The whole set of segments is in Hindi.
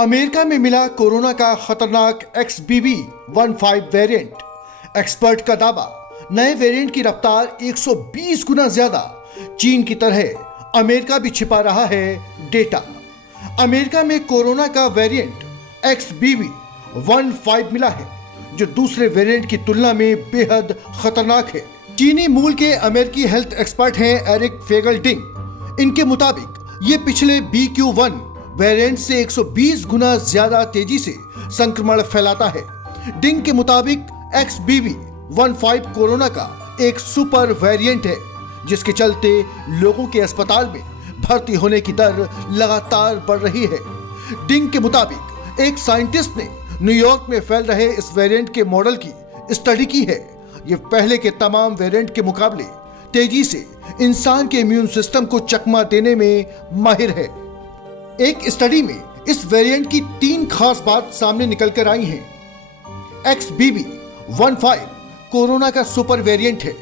अमेरिका में मिला कोरोना का खतरनाक XBB.1.5 वेरिएंट। एक्सपर्ट का दावा, नए वेरिएंट की रफ्तार 120 गुना ज्यादा। चीन की तरह अमेरिका भी छिपा रहा है डेटा। अमेरिका में कोरोना का वेरिएंट XBB.1.5 मिला है, जो दूसरे वेरिएंट की तुलना में बेहद खतरनाक है। चीनी मूल के अमेरिकी हेल्थ एक्सपर्ट हैं एरिक फेगलडिंग। इनके मुताबिक ये पिछले BQ.1 वेरिएंट से 120 गुना ज्यादा तेजी से संक्रमण फैलाता है। डिंग के मुताबिक XBB.1.5 कोरोना का एक सुपर वेरिएंट है, जिसके चलते लोगों के अस्पताल में भर्ती होने की दर लगातार बढ़ रही है। डिंग के मुताबिक एक साइंटिस्ट ने न्यूयॉर्क में फैल रहे इस वेरिएंट के मॉडल की स्टडी की है। ये पहले के तमाम वेरिएंट के मुकाबले तेजी से इंसान के इम्यून सिस्टम को चकमा देने में माहिर है। एक स्टडी में इस वेरिएंट की 3 खास बात सामने निकल कर आई हैं। XBB.1.5 कोरोना का सुपर वेरिएंट है।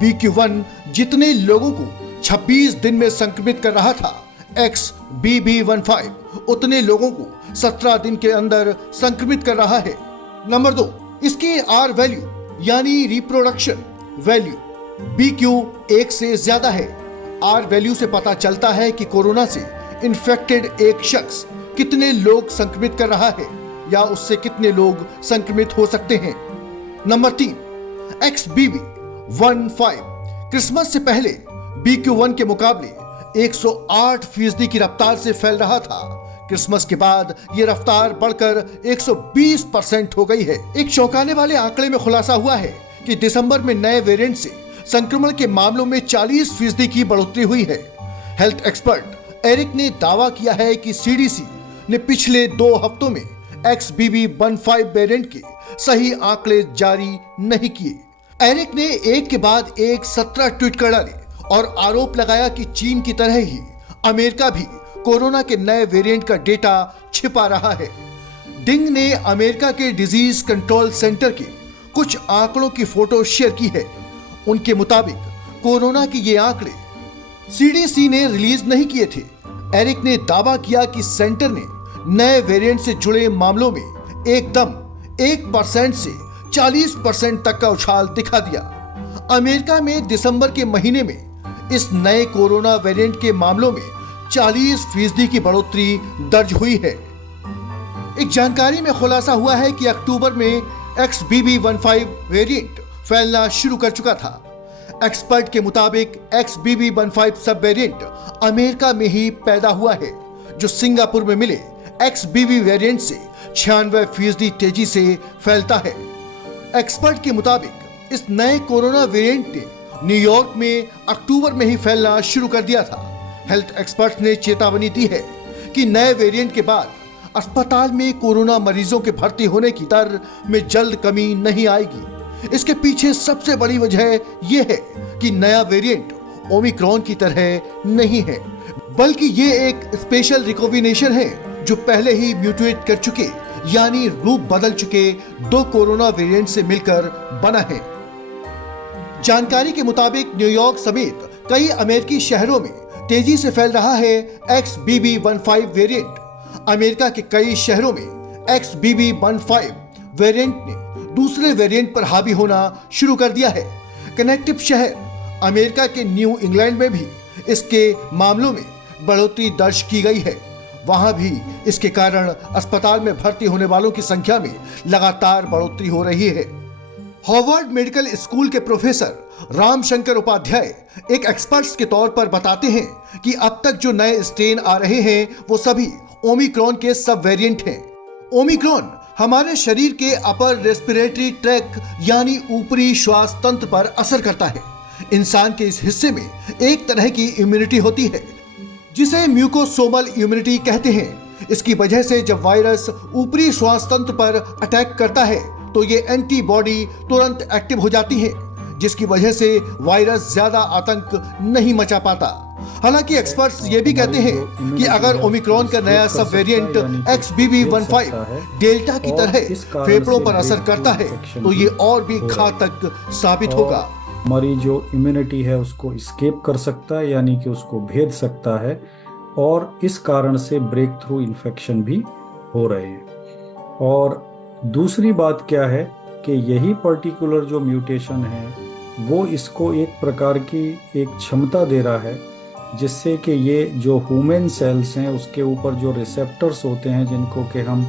BQ.1 जितने लोगों को 26 दिन में संक्रमित कर रहा था, XBB.1.5 उतने लोगों को 17 दिन के अंदर संक्रमित कर रहा है। नंबर 2, इसकी R वैल्यू यानी रिप्रोडक्शन वैल्यू BQ1 से ज्यादा है। R वैल्यू से पता चलता है कि कोरोना से इन्फेक्टेड एक शख्स कितने लोग संक्रमित कर रहा है या उससे कितने लोग संक्रमित हो सकते हैं। नंबर 3, XBB.1.5 क्रिसमस से पहले BQ1 के मुकाबले 108% की रफ्तार से फैल रहा था। क्रिसमस के बाद यह रफ्तार बढ़कर 120% हो गई है। एक चौंकाने वाले आंकड़े में खुलासा हुआ है कि दिसंबर में नए वेरिएंट से संक्रमण के मामलों में 40% की बढ़ोतरी हुई है। हेल्थ एक्सपर्ट एरिक ने दावा किया है कि CDC ने पिछले 2 हफ्तों में XBB.1.5 वेरिएंट के सही आंकड़े जारी नहीं किए। एरिक ने एक के बाद एक 17 ट्वीट कर डाले और आरोप लगाया कि चीन की तरह ही अमेरिका भी कोरोना के नए वेरिएंट का डेटा छिपा रहा है। डिंग ने अमेरिका के डिजीज कंट्रोल सेंटर के कुछ आंकड़ों की फोटो शेयर की है। उनके मुताबिक कोरोना के ये आंकड़े CDC ने रिलीज नहीं किए थे। एरिक ने दावा किया कि सेंटर ने नए वेरिएंट से जुड़े मामलों में एकदम 1% से 40% तक का उछाल दिखा दिया। अमेरिका में दिसंबर के महीने में इस नए कोरोना वेरिएंट के मामलों में 40% की बढ़ोतरी दर्ज हुई है। एक जानकारी में खुलासा हुआ है कि अक्टूबर में XBB.1.5 वेरिएंट फैलना शुरू कर चुका था। एक्सपर्ट के मुताबिक XBB.1.5 सब वेरिएंट अमेरिका में ही पैदा हुआ है, जो सिंगापुर में मिले XBB वेरिएंट से 96% तेजी से फैलता है। एक्सपर्ट के मुताबिक इस नए कोरोना वेरिएंट ने न्यूयॉर्क में अक्टूबर में ही फैलना शुरू कर दिया था। हेल्थ एक्सपर्ट ने चेतावनी दी है कि नए वेरिएंट के बाद अस्पताल में कोरोना मरीजों के भर्ती होने की दर में जल्द कमी नहीं आएगी। इसके पीछे सबसे बड़ी वजह यह है कि नया वेरिएंट ओमिक्रॉन की तरह नहीं है, बल्कि ये एक स्पेशल रिकॉम्बिनेशन है जो पहले ही म्यूटेट कर चुके यानी रूप बदल चुके 2 कोरोना वेरिएंट से मिलकर बना है। जानकारी के मुताबिक न्यूयॉर्क समेत कई अमेरिकी शहरों में तेजी से फैल रहा है XBB.1.5 वेरिएंट। अमेरिका के कई शहरों में XBB.1.5 वेरिएंट ने दूसरे वेरिएंट पर हावी होना शुरू कर दिया है। कनेक्टिव शहर अमेरिका के न्यू इंग्लैंड में भी इसके मामलों में बढ़ोतरी दर्ज की गई है। वहां भी इसके कारण अस्पताल में भर्ती होने वालों की संख्या में लगातार बढ़ोतरी हो रही है। हार्वर्ड मेडिकल स्कूल के प्रोफेसर रामशंकर उपाध्याय एक एक्सपर्ट्स के तौर पर बताते हैं कि अब तक जो नए स्ट्रेन आ रहे हैं वो सभी ओमिक्रॉन के सब वेरिएंट हैं। ओमिक्रॉन हमारे शरीर के अपर रेस्पिरेटरी ट्रैक्ट यानी ऊपरी श्वास तंत्र पर असर करता है। इंसान के इस हिस्से में एक तरह की इम्यूनिटी होती है जिसे म्यूकोसोमल इम्यूनिटी कहते हैं। इसकी वजह से जब वायरस ऊपरी श्वास तंत्र पर अटैक करता है तो ये एंटीबॉडी तुरंत एक्टिव हो जाती है, जिसकी वजह से वायरस ज्यादा आतंक नहीं मचा पाता। हालांकि एक्सपर्ट्स ये भी कहते हैं कि अगर ओमिक्रॉन का नया सब वेरिएंट XBB.1.5 डेल्टा की तरह फेफड़ों पर असर करता है तो ये और भी घातक साबित होगा। हमारी जो इम्यूनिटी है उसको एस्केप कर सकता है, यानी कि उसको भेद सकता है, और इस कारण से ब्रेक थ्रू इन्फेक्शन भी हो रहे हैं। और दूसरी बात क्या है कि यही पर्टिकुलर जो म्यूटेशन है वो इसको एक प्रकार की एक क्षमता दे रहा है जिससे कि ये जो ह्यूमन सेल्स हैं उसके ऊपर जो रिसेप्टर्स होते हैं जिनको कि हम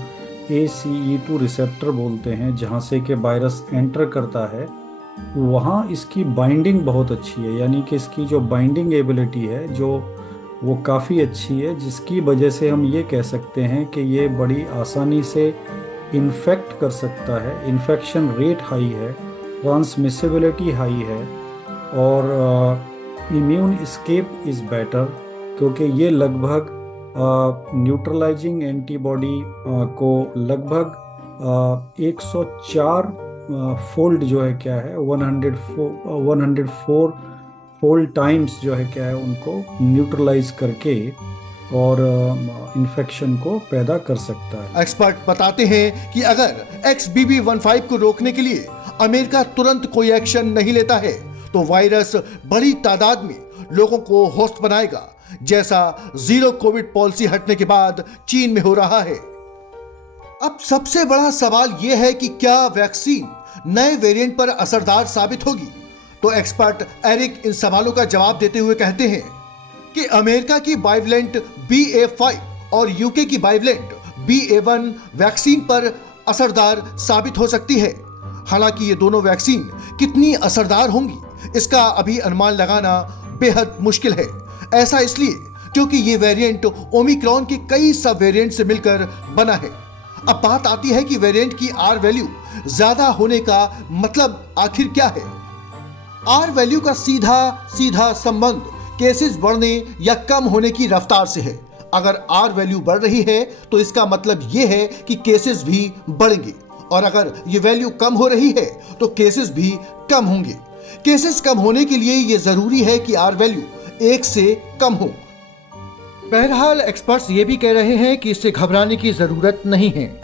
ACE2 रिसेप्टर बोलते हैं, जहाँ से कि वायरस एंटर करता है, वहाँ इसकी बाइंडिंग बहुत अच्छी है। यानी कि इसकी जो बाइंडिंग एबिलिटी है जो वो काफ़ी अच्छी है, जिसकी वजह से हम ये कह सकते हैं कि ये बड़ी आसानी से इन्फेक्ट कर सकता है। इन्फेक्शन रेट हाई है, ट्रांसमिसिबिलिटी हाई है और इम्यून एस्केप इज़ बेटर, क्योंकि ये लगभग न्यूट्रलाइजिंग एंटीबॉडी को लगभग 104 फोल्ड जो है क्या है 104 फोल्ड टाइम्स जो है क्या है उनको न्यूट्रलाइज करके और इन्फेक्शन को पैदा कर सकता है। एक्सपर्ट बताते हैं कि अगर XBB.1.5 को रोकने के लिए अमेरिका तुरंत कोई एक्शन नहीं लेता है तो वायरस बड़ी तादाद में लोगों को होस्ट बनाएगा, जैसा जीरो कोविड पॉलिसी हटने के बाद चीन में हो रहा है। अब सबसे बड़ा सवाल यह है कि क्या वैक्सीन नए वेरिएंट पर असरदार साबित होगी? तो एक्सपर्ट एरिक इन सवालों का जवाब देते हुए कहते हैं कि अमेरिका की बाइवलेंट BA.5 और यूके की बाइवलेंट BA.1 वैक्सीन पर असरदार साबित हो सकती है। हालांकि ये दोनों वैक्सीन कितनी असरदार होंगी इसका अभी अनुमान लगाना बेहद मुश्किल है। ऐसा इसलिए क्योंकि ये वेरिएंट ओमिक्रॉन के कई सब वेरिएंट से मिलकर बना है। अब बात आती है कि वेरिएंट की R वैल्यू ज्यादा होने का मतलब आखिर क्या है? R वैल्यू का सीधा संबंध केसेस बढ़ने या कम होने की रफ्तार से है। अगर R वैल्यू बढ़ रही है तो इसका मतलब ये है कि केसेस भी बढ़ेंगे, और अगर ये वैल्यू कम हो रही है तो केसेस भी कम होंगे। केसेस कम होने के लिए ये जरूरी है कि R वैल्यू 1 से कम हो। बहरहाल एक्सपर्ट्स ये भी कह रहे हैं कि इससे घबराने की जरूरत नहीं है।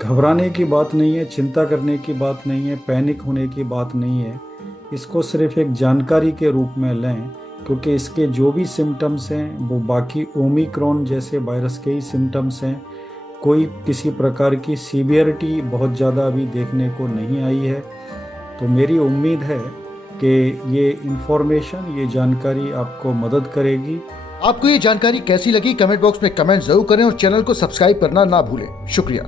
घबराने की बात नहीं है, चिंता करने की बात नहीं है, पैनिक होने की बात नहीं है। इसको सिर्फ एक जानकारी के रूप में लें, क्योंकि इसके जो भी सिम्टम्स हैं वो बाकी ओमिक्रॉन जैसे वायरस के ही सिम्टम्स हैं। कोई किसी प्रकार की सीवियरिटी बहुत ज़्यादा अभी देखने को नहीं आई है। तो मेरी उम्मीद है कि ये इंफॉर्मेशन, ये जानकारी आपको मदद करेगी। आपको ये जानकारी कैसी लगी कमेंट बॉक्स में कमेंट जरूर करें और चैनल को सब्सक्राइब करना ना भूलें। शुक्रिया।